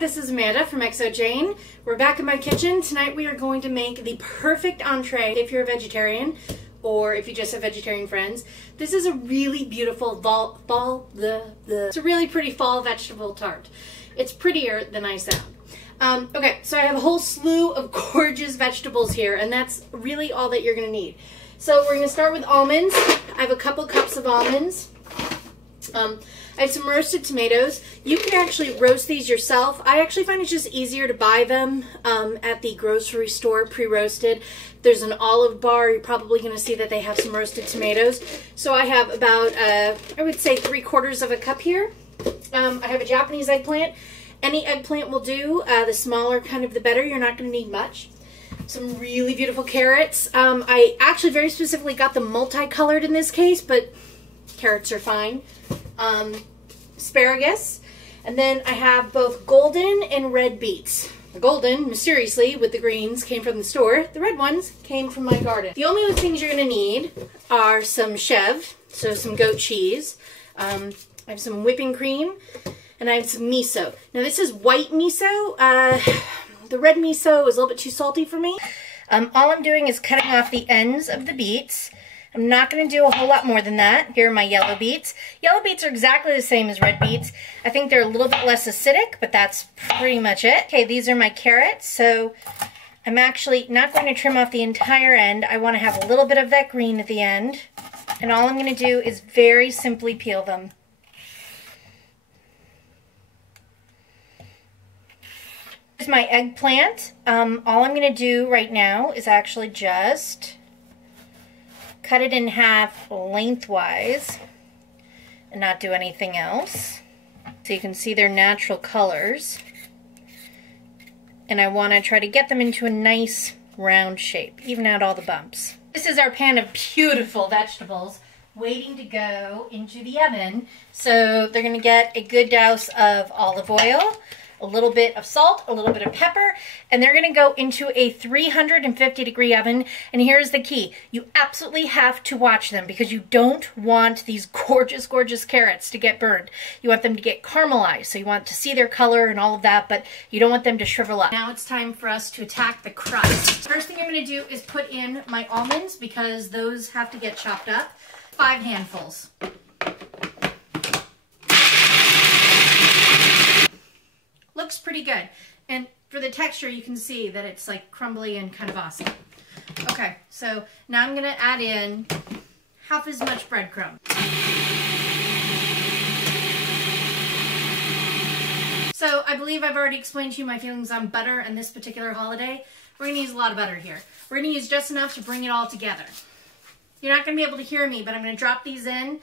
This is Amanda from xoJane. We're back in my kitchen. Tonight we are going to make the perfect entree if you're a vegetarian or if you just have vegetarian friends. This is a really beautiful it's a really pretty fall vegetable tart. It's prettier than I sound. Okay, so I have a whole slew of gorgeous vegetables here, and that's really all that you're going to need. So we're going to start with almonds. I have a couple cups of almonds. I have some roasted tomatoes. You can actually roast these yourself. I actually find it's just easier to buy them at the grocery store pre-roasted. There's an olive bar. You're probably going to see that they have some roasted tomatoes. So I have about, I would say 3/4 of a cup here. I have a Japanese eggplant. Any eggplant will do. The smaller kind of the better. You're not going to need much. Some really beautiful carrots. I actually very specifically got them multicolored in this case, but carrots are fine. Asparagus, and then I have both golden and red beets. The golden, mysteriously, with the greens, came from the store. The red ones came from my garden. The only other things you're going to need are some chevre, so some goat cheese. I have some whipping cream, and I have some miso. Now this is white miso. The red miso is a little bit too salty for me. All I'm doing is cutting off the ends of the beets. I'm not going to do a whole lot more than that. Here are my yellow beets. Yellow beets are exactly the same as red beets. I think they're a little bit less acidic, but that's pretty much it. Okay, these are my carrots. So I'm actually not going to trim off the entire end. I want to have a little bit of that green at the end. And all I'm going to do is very simply peel them. Here's my eggplant. All I'm going to do right now is actually just cut it in half lengthwise and not do anything else. So you can see their natural colors. And I want to try to get them into a nice round shape, even out all the bumps. This is our pan of beautiful vegetables waiting to go into the oven. So they're going to get a good douse of olive oil, a little bit of salt, a little bit of pepper, and they're gonna go into a 350-degree oven. And here's the key. You absolutely have to watch them because you don't want these gorgeous, gorgeous carrots to get burned. You want them to get caramelized, so you want to see their color and all of that, but you don't want them to shrivel up. Now it's time for us to attack the crust. First thing I'm gonna do is put in my almonds because those have to get chopped up. 5 handfuls. Looks pretty good, and for the texture you can see that it's like crumbly and kind of awesome. Okay, so now I'm gonna add in half as much breadcrumb. So I believe I've already explained to you my feelings on butter and this particular holiday. We're gonna use a lot of butter here. We're gonna use just enough to bring it all together. You're not gonna be able to hear me, but I'm gonna drop these in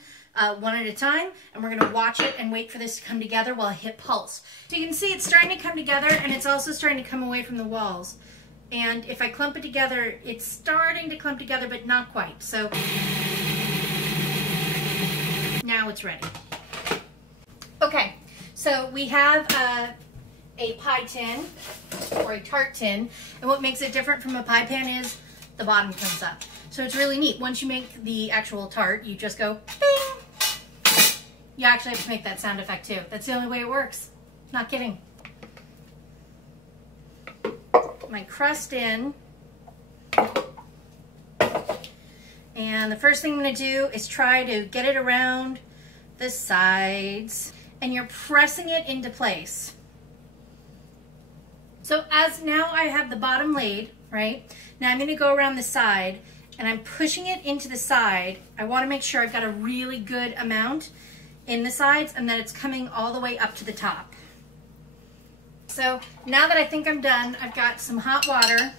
one at a time, and we're going to watch it and wait for this to come together while I hit pulse. So you can see it's starting to come together, and it's also starting to come away from the walls. And if I clump it together, it's starting to clump together, but not quite. So now it's ready. Okay, so we have a pie tin or a tart tin, and what makes it different from a pie pan is the bottom comes up. So it's really neat. Once you make the actual tart, you just go bing. You actually have to make that sound effect too. That's the only way it works. Not kidding. My crust in. And the first thing I'm going to do is try to get it around the sides. And you're pressing it into place. So as now I have the bottom laid, right? Now I'm going to go around the side and I'm pushing it into the side. I want to make sure I've got a really good amount in the sides and that it's coming all the way up to the top. So now that I think I'm done, I've got some hot water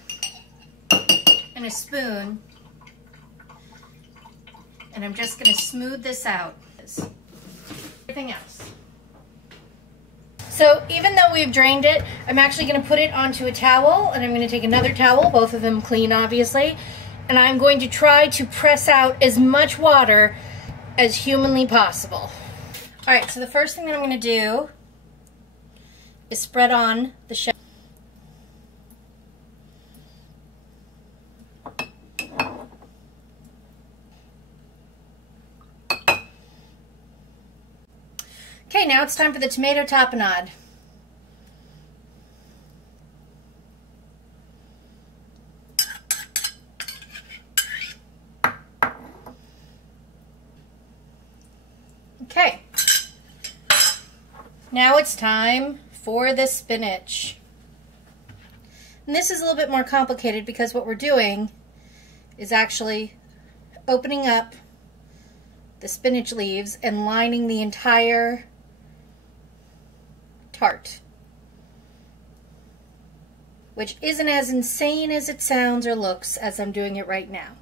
and a spoon, and I'm just going to smooth this out. Everything else. So even though we've drained it, I'm actually going to put it onto a towel, and I'm going to take another towel, both of them clean obviously, and I'm going to try to press out as much water as humanly possible. Alright, so the first thing that I'm going to do is spread on the chevre. Okay, now it's time for the tomato tapenade. Okay. Now it's time for the spinach. And this is a little bit more complicated because what we're doing is actually opening up the spinach leaves and lining the entire tart, which isn't as insane as it sounds or looks as I'm doing it right now.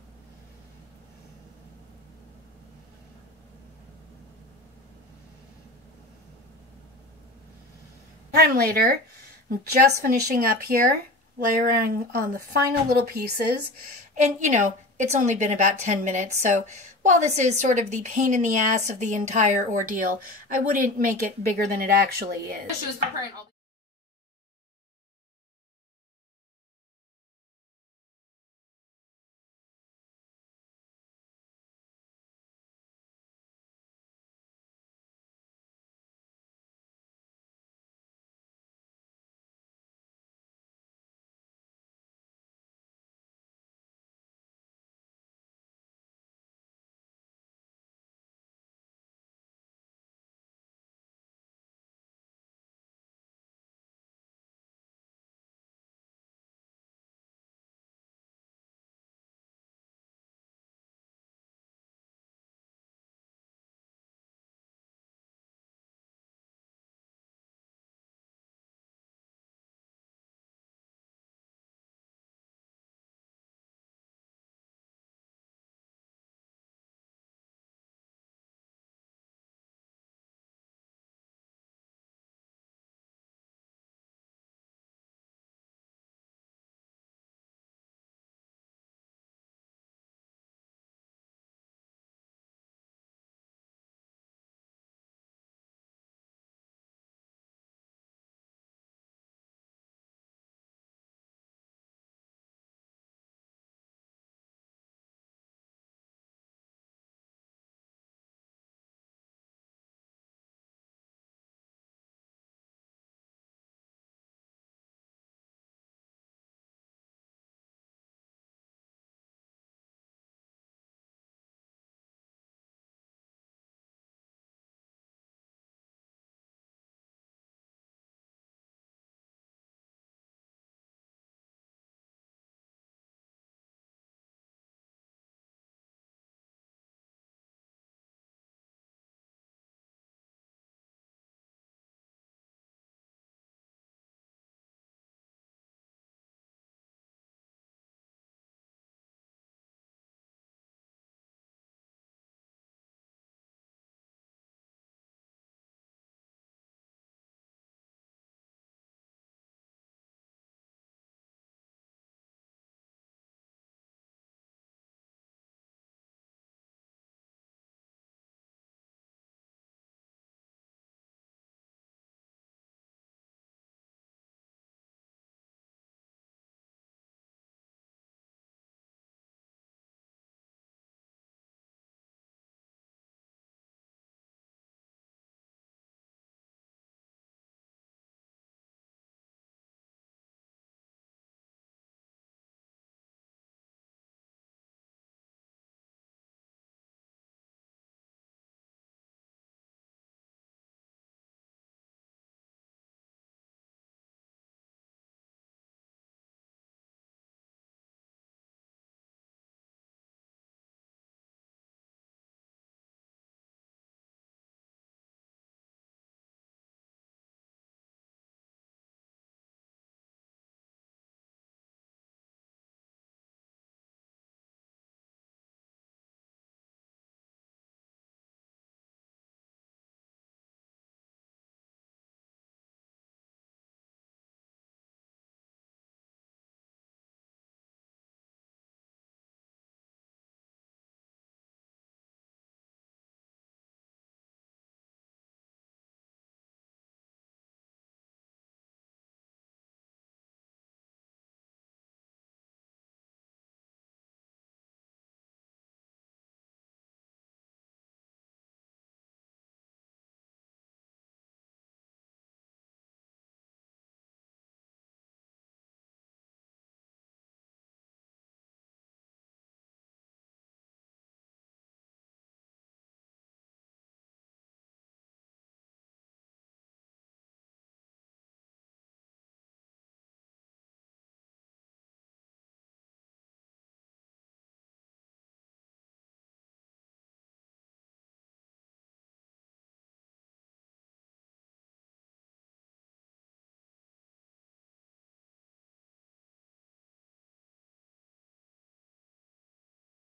Time later, I'm just finishing up here, layering on the final little pieces, and you know, it's only been about 10 minutes, so while this is sort of the pain in the ass of the entire ordeal, I wouldn't make it bigger than it actually is.